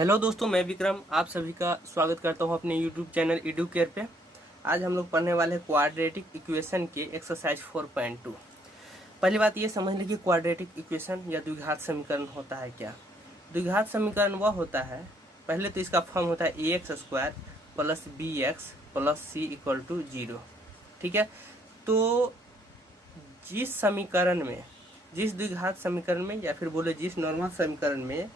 Hello दोस्तों, मैं विक्रम आप सभी का स्वागत करता हूं अपने यूट्यूब चैनल एडुकेयर पे। आज हम लोग पढ़ने वाले हैं क्वाड्रेटिक इक्वेशन के एक्सरसाइज 4.2। पहली बात ये समझ लें कि क्वाड्रेटिक इक्वेशन या द्विघात समीकरण होता है क्या। द्विघात समीकरण वह होता है, पहले तो इसका फॉर्म होता है ax² plus bx plus c equal to 0। ठीक है, तो जिस समीकरण में, जिस द्विघात समीकरण में या फिर बोले जिस नॉर्मल समीकरण में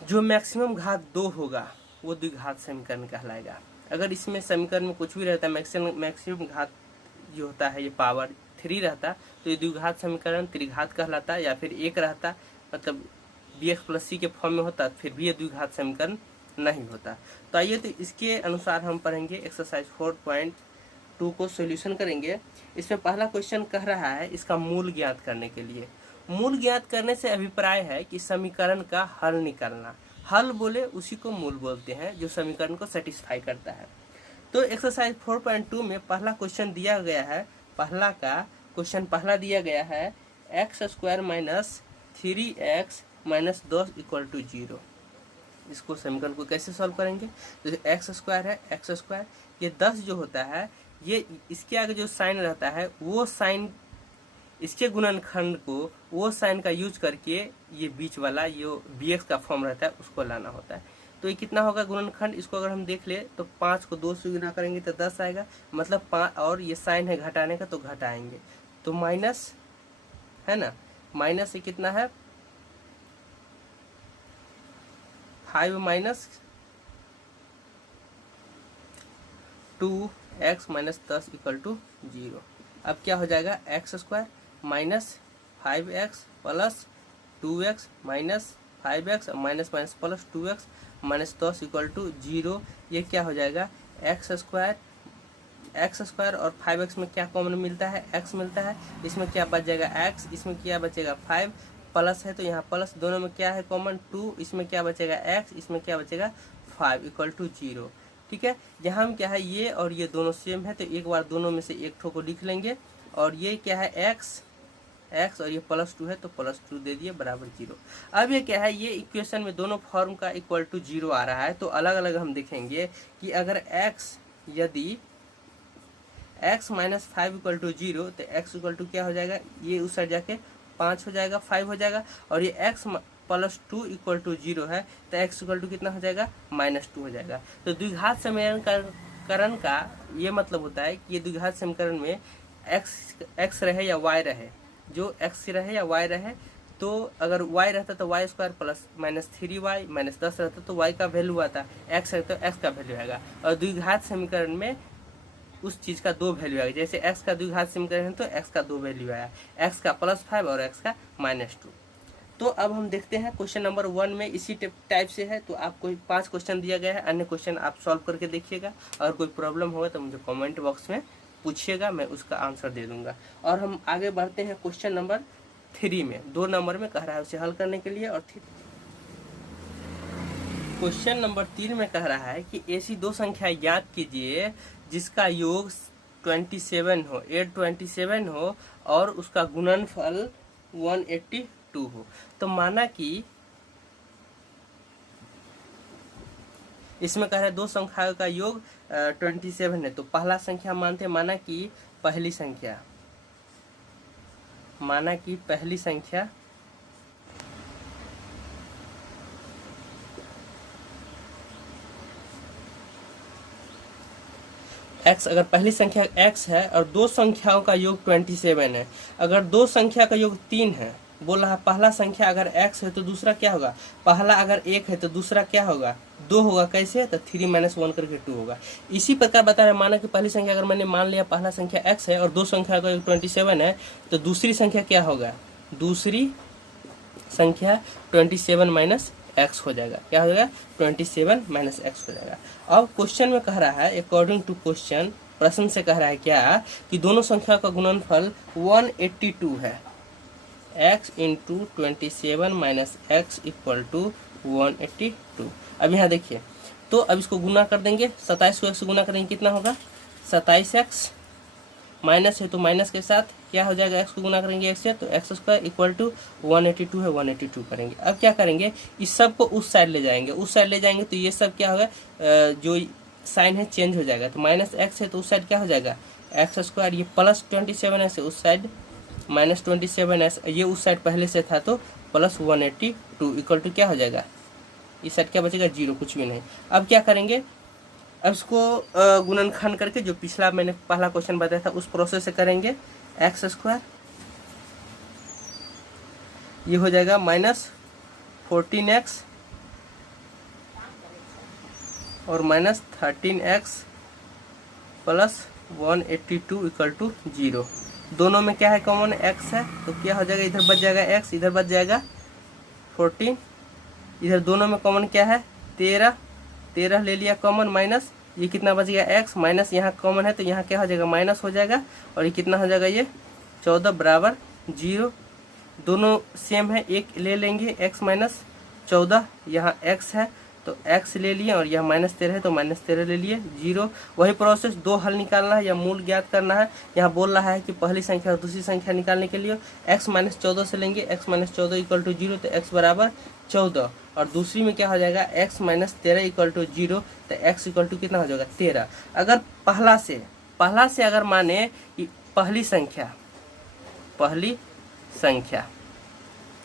जो मैक्सिमम घात 2 होगा वो द्विघात समीकरण कहलाएगा। अगर इसमें समीकरण में कुछ भी रहता है, मैक्सिमम घात जो होता है ये पावर 3 रहता तो ये द्विघात समीकरण त्रिघात कहलाता, या फिर एक रहता मतलब bx प्लस c के फॉर्म में होता फिर भी ये द्विघात समीकरण नहीं होता। तो आइए तो इसके अनुसार हम पढ़ेंगे एक्सरसाइज 4.2 को सॉल्यूशन करेंगे। इसमें पहला क्वेश्चन कह रहा है इसका मूल ज्ञात करने के लिए। मूल ज्ञात करने से अभिप्राय है कि समीकरण का हल निकालना। हल बोले उसी को मूल बोलते हैं जो समीकरण को सेटिस्फाई करता है। तो एक्सरसाइज 4.2 में पहला क्वेश्चन दिया गया है, पहला दिया गया है x² minus 3x minus 10 equal to 0। इसको समीकरण को कैसे सॉल्व करेंगे? तो x² है, x², ये 10 जो होता है ये इसके आगे जो साइन रहता है वो साइन, इसके गुणनखंड को वो साइन का यूज करके ये बीच वाला ये bx का फॉर्म रहता है उसको लाना होता है। तो ये कितना होगा गुणनखंड? इसको अगर हम देख ले तो 5 को 2 से गुना करेंगे तो 10 आएगा, मतलब 5, और ये साइन है घटाने का तो घटाएंगे तो माइनस है ना, माइनस से कितना है 5 minus 2x minus 10 equal to 0। अब क्या हो जाएगा x² minus 5x plus 2x minus 5x minus minus plus 2x minus 10 equal to 0। ये क्या हो जाएगा x² और 5x में क्या कॉमन मिलता है? x मिलता है। इसमें क्या बच जाएगा x, इसमें क्या बचेगा 5, प्लस है तो यहाँ प्लस, दोनों में क्या है कॉमन 2, इसमें क्या बचेगा x, इसमें क्या बचेगा 5 इक्वल टू 0। ठीक है, यहाँ हम क्या है ये और ये दोनों सेम है तो एक बार दोनों में से एक ठो को लिख लेंगे। और ये क्या है x और ये +2 है तो +2 दे दिए बराबर 0। अब ये क्या है, ये इक्वेशन में दोनों फॉर्म का इक्वल टू 0 आ रहा है तो अलग अलग हम देखेंगे कि अगर यदि x माइनस 5 इक्वल टू 0 तो x इक्वल टू क्या हो जाएगा, ये उस साइड जाके 5 हो जाएगा, 5 हो जाएगा। और ये x प्लस 2 इक्वल टू 0 है तो x इक्वल टू कितना हो जाएगा -2 हो जाएगा। तो द्विघात समीकरण का ये मतलब होता है कि ये द्विघात समीकरण में x रहे या y रहे, जो x रहे या y रहे, तो अगर y रहता तो y² plus minus 3y minus 10 रहता तो y का वैल्यू आता, x है तो x का वैल्यू आएगा। और द्विघात समीकरण में उस चीज़ का 2 वैल्यू आएगा, जैसे x का द्विघात समीकरण है तो x का 2 वैल्यू आया, x का +5 और x का -2। तो अब हम देखते हैं क्वेश्चन नंबर 1 में इसी टाइप से है। तो आपको 5 क्वेश्चन दिया गया है, अन्य क्वेश्चन आप सॉल्व करके देखिएगा। और कोई प्रॉब्लम होगा तो मुझे कमेंट बॉक्स में पूछिएगा, मैं उसका आंसर दे दूंगा। और हम आगे बढ़ते हैं क्वेश्चन नंबर 3 में, 2 नंबर में कह रहा है उसे हल करने के लिए। और क्वेश्चन नंबर 3 में कह रहा है कि ऐसी 2 संख्या ज्ञात कीजिए जिसका योग 27 हो, 827 हो और उसका गुणनफल 182 हो। तो माना कि इसमें कह रहा है 2 संख्याओं का योग 27 है, तो पहला संख्या मानते हैं, माना कि पहली संख्या x, अगर पहली संख्या x है और 2 संख्याओं का योग 27 है, अगर 2 संख्या का योग 3 है, बोल रहा है पहला संख्या अगर x है तो दूसरा क्या होगा, पहला अगर 1 है तो दूसरा क्या होगा 2 होगा। कैसे? तो 3 - 1 करके 2 होगा। इसी प्रकार बता रहे हैं, माना कि पहली संख्या अगर मैंने मान लिया पहला संख्या x है और 2 संख्या का योग 27 है तो दूसरी संख्या क्या होगा, दूसरी संख्या 27 - x हो जाएगा। क्या हो जाएगा 27 - x हो जाएगा। अब क्वेश्चन में कह रहा है, अकॉर्डिंग टू क्वेश्चन, प्रश्न से कह रहा है क्या कि दोनों संख्या का गुणनफल 182 है, x into 27 - x equal to 182। अब यहाँ देखिए, तो अब इसको गुना कर देंगे, 27 को x से गुना करेंगे कितना होगा 27x माइनस है तो माइनस के साथ क्या हो जाएगा, एक्स को गुना करेंगे एक्स से तो एक्स स्क्वायर इक्वल टू 182 है 182 करेंगे। अब क्या करेंगे, इस सब को उस साइड ले जाएंगे, उस साइड ले जाएंगे तो ये सब क्या होगा, जो साइन है चेंज हो जाएगा। तो माइनस एक्स है तो उस साइड क्या हो जाएगा एक्स स्क्वायर, ये प्लस 27 उस साइड माइनस 27 ये उस साइड पहले से था तो प्लस 182 इक्वल टू क्या हो जाएगा, इस साइड क्या बचेगा 0, कुछ भी नहीं। अब क्या करेंगे, अब इसको गुणनखंड करके जो पिछला मैंने पहला क्वेश्चन बताया था उस प्रोसेस से करेंगे। एक्स स्क्वायर ये हो जाएगा माइनस 14x और minus 13x plus 182 equal to 0। दोनों में क्या है कॉमन, x है तो क्या हो जाएगा, इधर बच जाएगा x, इधर बच जाएगा 14, इधर दोनों में कॉमन क्या है 13 ले लिया कॉमन, माइनस ये कितना बच गया x, माइनस यहाँ कॉमन है तो यहाँ क्या हो जाएगा माइनस हो जाएगा, और ये कितना हो जाएगा ये 14 बराबर 0। दोनों सेम है, एक ले लेंगे x माइनस 14, यहाँ x है तो x ले लिए और यह माइनस 13 है तो माइनस 13 ले लिए 0। वही प्रोसेस, दो हल निकालना है या मूल ज्ञात करना है। यहाँ बोल रहा है कि पहली संख्या और दूसरी संख्या निकालने के लिए x माइनस 14 से लेंगे, x माइनस 14 इक्वल टू 0 तो x बराबर 14, और दूसरी में क्या हो जाएगा x माइनस 13 इक्वल टू 0 तो x इक्वल टू कितना हो जाएगा 13। अगर पहला से अगर माने पहली संख्या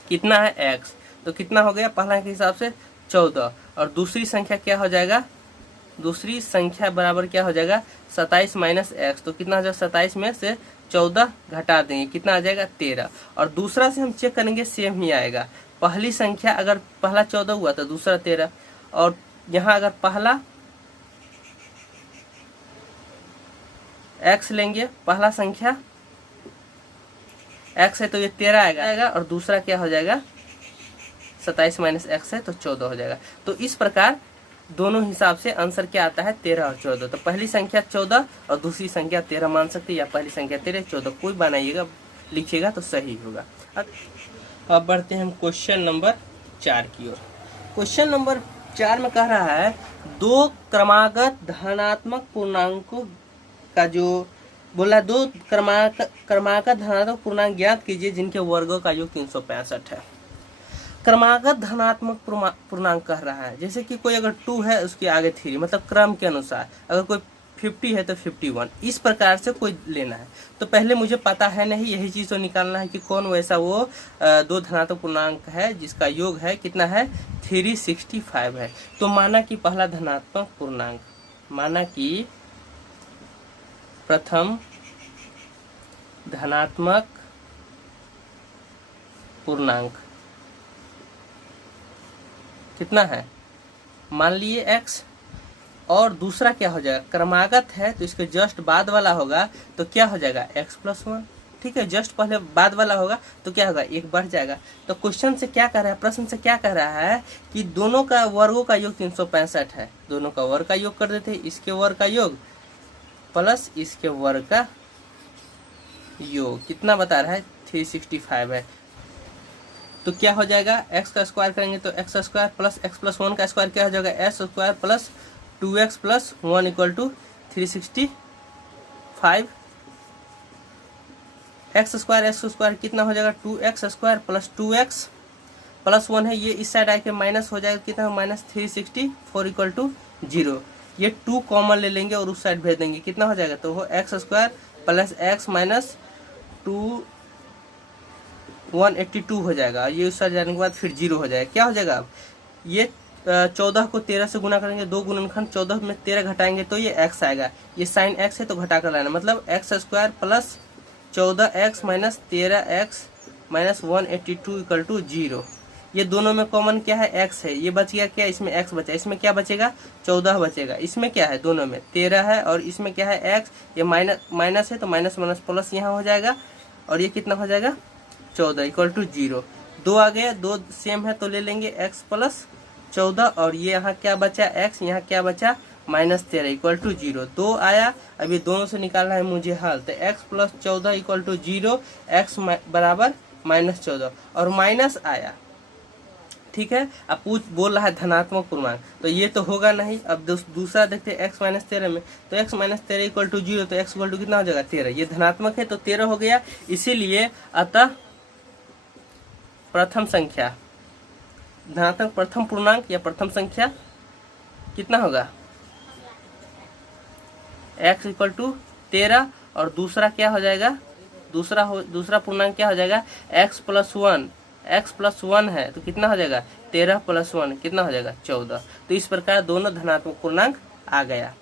कितना है x, तो कितना हो गया पहला के हिसाब से 14, और दूसरी संख्या क्या हो जाएगा, दूसरी संख्या बराबर क्या हो जाएगा 27 माइनस एक्स, तो कितना हो जाएगा 27 में से 14 घटा देंगे कितना आ जाएगा 13, और दूसरा से हम चेक करेंगे सेम ही आएगा। पहली संख्या अगर पहला 14 हुआ तो दूसरा 13, और यहाँ अगर पहला x लेंगे, पहला संख्या x है तो ये 13 आएगा, और दूसरा क्या हो जाएगा 27 माइनस एक्स है तो 14 हो जाएगा। तो इस प्रकार दोनों हिसाब से आंसर क्या आता है 13 और 14। तो पहली संख्या 14 और दूसरी संख्या 13 मान सकते हैं, या पहली संख्या 13 14 कोई बनाइएगा लिखिएगा तो सही होगा। अब बढ़ते हैं हम क्वेश्चन नंबर 4 की ओर। क्वेश्चन नंबर 4 में कह रहा है दो क्रमागत धनात्मक पूर्णांकों का जो बोला, दो क्रमागत धनात्मक पूर्णांक ज्ञात कीजिए जिनके वर्गों का योग 365 है। क्रमागत धनात्मक पूर्णांक कह रहा है, जैसे कि कोई अगर 2 है उसके आगे 3, मतलब क्रम के अनुसार, अगर कोई 50 है तो 51, इस प्रकार से कोई लेना है। तो पहले मुझे पता है नहीं, यही चीज़ तो निकालना है कि कौन वैसा वो दो धनात्मक पूर्णांक है जिसका योग है कितना है 365 है। तो माना कि पहला धनात्मक पूर्णांक, माना कि प्रथम धनात्मक पूर्णांक कितना है, मान लिए x, और दूसरा क्या हो जाएगा क्रमागत है तो इसके जस्ट बाद वाला होगा तो क्या हो जाएगा x प्लस 1। ठीक है, जस्ट पहले बाद वाला होगा तो क्या होगा एक बढ़ जाएगा। तो क्वेश्चन से क्या कह रहा है, प्रश्न से क्या कह रहा है कि दोनों का वर्गों का योग 365 है। दोनों का वर्ग का योग कर देते, इसके वर्ग का योग प्लस इसके वर्ग का योग कितना बता रहा है 365 है। तो क्या हो जाएगा x का स्क्वायर करेंगे तो x square plus x plus 1 का स्क्वायर क्या हो जाएगा s square plus 2x plus 1 equal to 365। x square कितना हो जाएगा 2x square plus 2x plus 1 है, ये इस साइड आके माइनस हो जाएगा कितना माइनस 364 इक्वल टू 0। ये 2 कॉमन ले लेंगे और उस साइड भेज देंगे कितना हो जाएगा, तो वो x square plus x minus 182 हो जाएगा। ये उस साइड जाने के बाद फिर 0 हो जाएगा। क्या हो जाएगा अब ये 14 को 13 से गुना करेंगे, दो गुणनखंड 14 में 13 घटाएंगे तो ये x आएगा, ये साइन x है तो घटा कर लाना, मतलब x square plus 14x minus 13x minus 182 equal to 0। ये दोनों में कॉमन क्या है x है, ये बच गया क्या, इसमें x बचा, इसमें क्या बचेगा 14 बचेगा, इसमें क्या है दोनों में 13 है और इसमें क्या है x, ये माइनस है तो माइनस माइनस प्लस यहाँ हो जाएगा, और ये कितना हो जाएगा 14 इक्वल टू 0। दो आ गया, दो सेम है तो ले लेंगे x प्लस 14, और ये यहाँ क्या बचा x, यहाँ क्या बचा माइनस 13 इक्वल टू 0। 2 आया, अभी दोनों से निकालना है मुझे हल, तो x plus 14 equal to 0, x बराबर माइनस 14, और माइनस आया ठीक है। अब बोल रहा है धनात्मक पूर्णांक, तो ये तो होगा नहीं। अब दूसरा देखते हैं x माइनस 13 में, तो x माइनस 13 इक्वल टू 0, तो x इक्वल टू कितना हो जाएगा 13, ये धनात्मक है तो 13 हो गया। इसीलिए अतः प्रथम संख्या धनात्मक प्रथम पूर्णांक या प्रथम संख्या कितना होगा x इक्वल टू 13, और दूसरा क्या हो जाएगा, दूसरा पूर्णांक क्या हो जाएगा x प्लस 1, x प्लस 1 है तो कितना हो जाएगा 13 प्लस 1 कितना हो जाएगा 14। तो इस प्रकार दोनों धनात्मक पूर्णांक आ गया।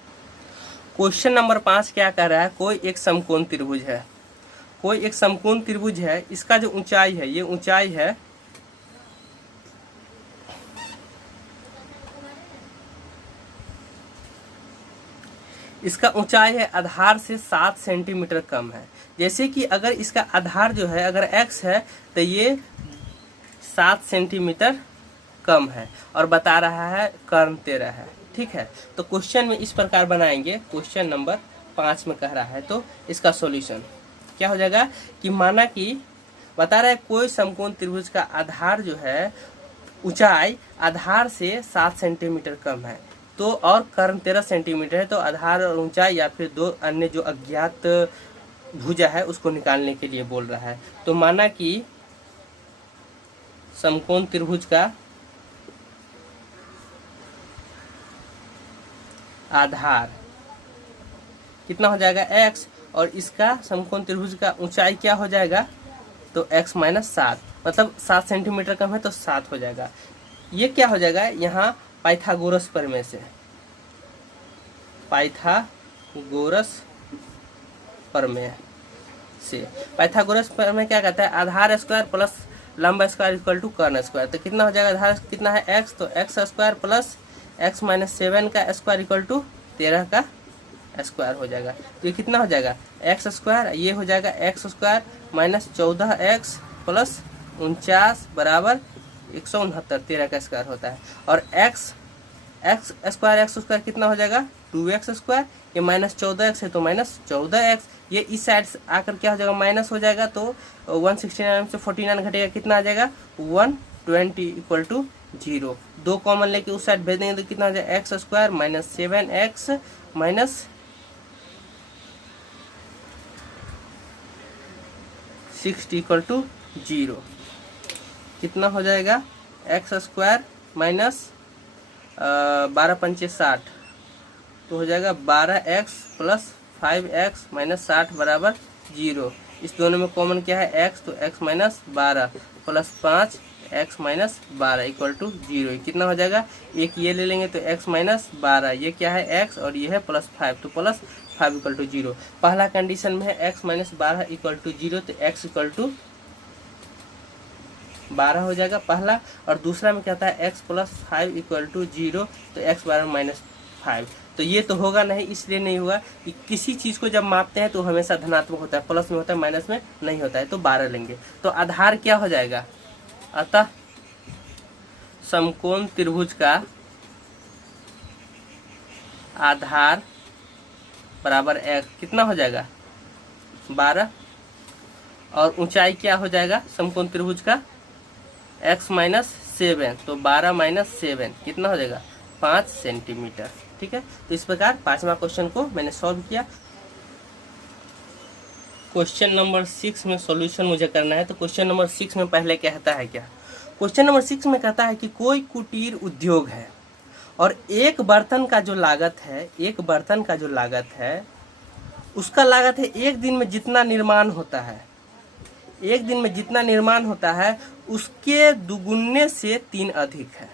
क्वेश्चन नंबर 5 क्या कह रहा है, कोई एक समकोण त्रिभुज है, कोई एक समकोण त्रिभुज है, इसका जो ऊंचाई है, ये ऊंचाई है इसका ऊंचाई है आधार से 7 सेंटीमीटर कम है। जैसे कि अगर इसका आधार जो है अगर x है तो ये 7 सेंटीमीटर कम है और बता रहा है कर्ण 13 है, ठीक है। तो क्वेश्चन में इस प्रकार बनाएंगे, क्वेश्चन नंबर 5 में कह रहा है, तो इसका सॉल्यूशन क्या हो जाएगा कि माना कि बता रहा है कोई समकोण त्रिभुज का आधार जो है ऊंचाई आधार से 7 सेंटीमीटर कम है, तो और कर्ण 13 सेंटीमीटर है, तो आधार और ऊंचाई या फिर दो अन्य जो अज्ञात भुजा है उसको निकालने के लिए बोल रहा है। तो माना कि समकोण त्रिभुज का आधार कितना हो जाएगा x, और इसका समकोण त्रिभुज का ऊंचाई क्या हो जाएगा तो x माइनस 7, मतलब 7 सेंटीमीटर कम है तो 7 हो जाएगा। ये क्या हो जाएगा यहाँ पाइथागोरस प्रमेय से, पाइथागोरस प्रमेय से, पाइथागोरस प्रमेय क्या कहता है आधार स्क्वायर प्लस लंब स्क्वायर इक्वल टू कर्ण स्क्वायर। तो कितना हो जाएगा आधार कितना है x, तो x square plus x minus 7 का स्क्वायर इक्वल टू 13 का स्क्वायर हो जाएगा। तो ये कितना हो जाएगा x स्क्वायर, ये हो जाएगा x square minus 14x plus 49 बराबर 169, 13 का स्क्वायर होता है। और x स्क्वायर कितना हो जाएगा 2x स्क्वायर, ये माइनस 14x है तो माइनस 14x, ये इस साइड से आकर क्या हो जाएगा माइनस हो जाएगा, तो 169 से 49 घटेगा कितना आ जाएगा 120 इक्वल टू 0। 2 कॉमन लेके उस साइड भेज देंगे तो कितना हो जाएगा x square minus 7x minus 60 equal to 0, कितना हो जाएगा एक्स स्क्वायर माइनस 12 पंचे 60, तो हो जाएगा 12x प्लस 5x माइनस 60 बराबर 0। इस दोनों में कॉमन क्या है x, तो x minus 12 plus 5x minus 12 equal to 0। कितना हो जाएगा, एक ये ले लेंगे तो x माइनस 12, ये क्या है x और ये है प्लस 5, तो प्लस 5 इक्वल टू 0। पहला कंडीशन में है x माइनस 12 इक्वल टू 0, तो x इक्वल टू 12 हो जाएगा पहला, और दूसरा में कहता है x प्लस 5 इक्वल टू 0, तो x बराबर माइनस 5। तो ये तो होगा नहीं, इसलिए नहीं हुआ कि किसी चीज़ को जब मापते हैं तो हमेशा धनात्मक होता है, प्लस में होता है माइनस में नहीं होता है, तो 12 लेंगे। तो आधार क्या हो जाएगा, अतः समकोण त्रिभुज का आधार बराबर x कितना हो जाएगा 12, और ऊंचाई क्या हो जाएगा समकोण त्रिभुज का x माइनस 7, तो 12 माइनस 7 कितना हो जाएगा 5 सेंटीमीटर। ठीक है, तो इस प्रकार 5वां क्वेश्चन को मैंने सॉल्व किया। क्वेश्चन नंबर 6 में सॉल्यूशन मुझे करना है। तो क्वेश्चन नंबर 6 में पहले कहता है क्या, क्वेश्चन नंबर 6 में कहता है कि कोई कुटीर उद्योग है और एक बर्तन का जो लागत है उसका लागत है एक दिन में जितना निर्माण होता है उसके दुगुने से 3 अधिक है।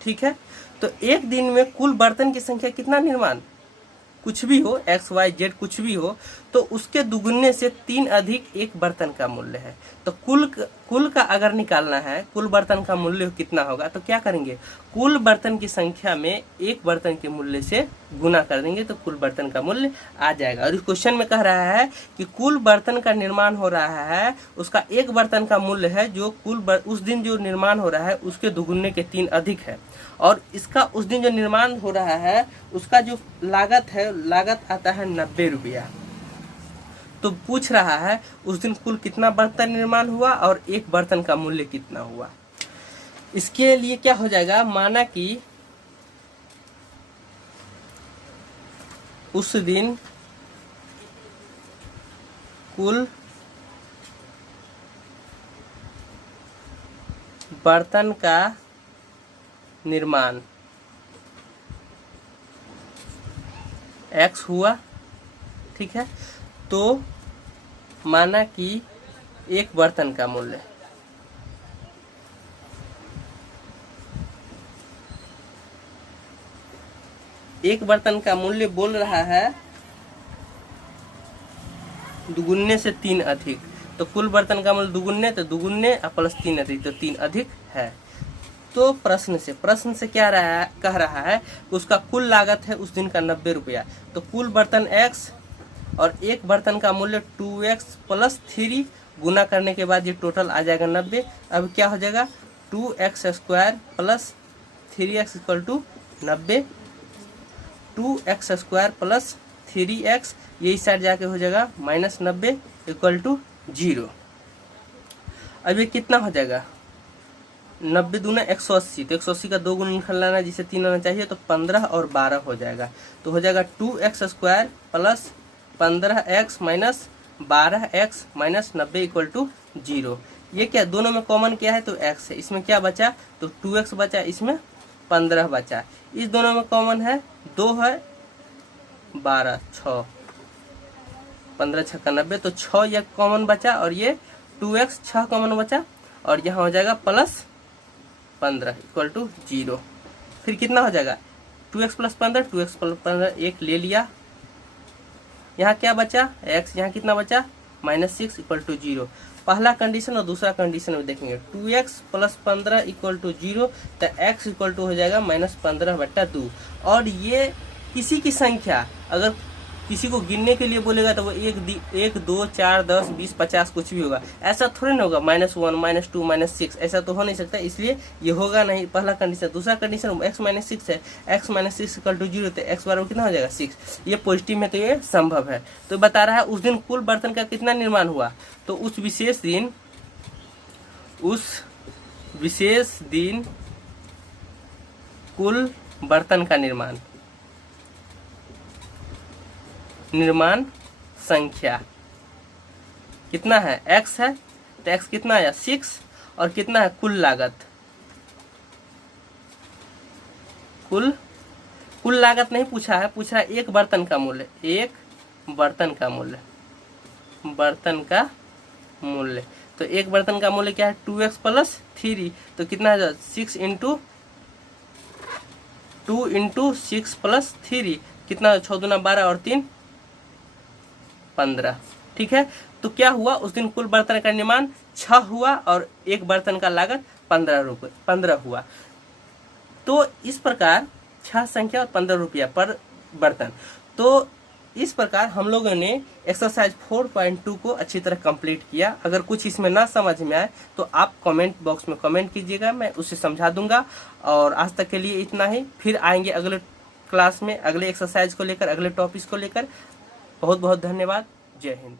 ठीक है, तो एक दिन में कुल बर्तन की संख्या कितना निर्माण कुछ भी हो x y z कुछ भी हो, तो उसके दुगुने से 3 अधिक एक बर्तन का मूल्य है। तो कुल का अगर निकालना है, कुल बर्तन का मूल्य कितना होगा, तो क्या करेंगे कुल बर्तन की संख्या में एक बर्तन के मूल्य से गुना कर देंगे तो कुल बर्तन का मूल्य आ जाएगा। और इस क्वेश्चन में कह रहा है कि कुल बर्तन का निर्माण हो रहा है, उसका एक बर्तन का मूल्य है जो उस दिन जो निर्माण हो रहा है उसके दुगुने के 3 अधिक है, और इसका उस दिन जो निर्माण हो रहा है उसका जो लागत आता है 90 रुपया। तो पूछ रहा है उस दिन कुल कितना बर्तन निर्माण हुआ और एक बर्तन का मूल्य कितना हुआ। इसके लिए क्या हो जाएगा, माना कि उस दिन कुल बर्तन का निर्माण x हुआ, ठीक है। तो माना कि एक बर्तन का मूल्य बोल रहा है दुगुने से 3 अधिक, तो कुल बर्तन का मूल्य दुगुने, तो दुगुने प्लस 3 अधिक, तो 3 अधिक है। तो प्रश्न से क्या कह रहा है, उसका कुल लागत है उस दिन का 90 रुपया। तो कुल बर्तन x और एक बर्तन का मूल्य 2x प्लस 3 गुना करने के बाद ये टोटल आ जाएगा 90। अब क्या हो जाएगा, 2x square plus 3x equal to 90, 2x square plus 3x, ये इस साइड जाके हो जाएगा -90 इक्वल टू 0। अब ये कितना हो जाएगा, 90 दूना 180, तो 180 का 2 गुना निकालना है, जिसे 3 आना चाहिए, तो 15 और 12 हो जाएगा। तो हो जाएगा 2x square plus 15x minus 12x minus 90 equal to 0। ये क्या, दोनों में कॉमन क्या है, तो x है। इसमें क्या बचा, तो 2x बचा, इसमें 15 बचा। इस दोनों में कॉमन है 2 है, 12 6 15 6 का 90, तो 6 यह कॉमन बचा, और ये 2x 6 कॉमन बचा, और यहाँ हो जाएगा प्लस 15 इक्वल टू 0। फिर कितना हो जाएगा, 2x प्लस 15, 2x प्लस 15 एक ले लिया, यहाँ क्या बचा x, यहाँ कितना बचा -6 इक्वल टू 0। पहला कंडीशन और दूसरा कंडीशन में देखेंगे, 2x प्लस 15 इक्वल टू 0, तो x इक्वल टू हो जाएगा -15/2। और ये किसी की संख्या अगर किसी को गिनने के लिए बोलेगा तो वो 1 2 4 10 20 50 कुछ भी होगा, ऐसा थोड़ी ना होगा -1 -2 -6, ऐसा तो हो नहीं सकता, इसलिए ये होगा नहीं, पहला कंडीशन। दूसरा कंडीशन x -6 है, x -6 इक्वल टू 0, तो x बराबर कितना हो जाएगा 6, ये पॉजिटिव में, तो ये संभव है। तो बता रहा है उस दिन कुल बर्तन का कितना निर्माण हुआ, तो उस विशेष दिन कुल बर्तन का निर्माण संख्या कितना है, x है, तो x कितना आया 6, और कितना है कुल लागत, कुल लागत नहीं पूछा है, पूछ रहा है एक बर्तन का मूल्य, तो एक बर्तन का मूल्य क्या है 2x प्लस 3, तो कितना है 6 इंटू 2 इंटू 6 प्लस 3, कितना 6 दूना 12 और 3 15, ठीक है। तो क्या हुआ, उस दिन कुल बर्तन का निर्माण 6 हुआ और एक बर्तन का लागत 15 हुआ। तो इस प्रकार 6 संख्या और 15 रुपया पर बर्तन। तो इस प्रकार हम लोगों ने एक्सरसाइज 4.2 को अच्छी तरह कंप्लीट किया। अगर कुछ इसमें ना समझ में आए तो आप कमेंट बॉक्स में कमेंट कीजिएगा, मैं उसे समझा दूंगा। और आज तक के लिए इतना ही, फिर आएंगे अगले क्लास में अगले एक्सरसाइज को लेकर, अगले टॉपिक को लेकर। बहुत बहुत धन्यवाद। जय हिंद।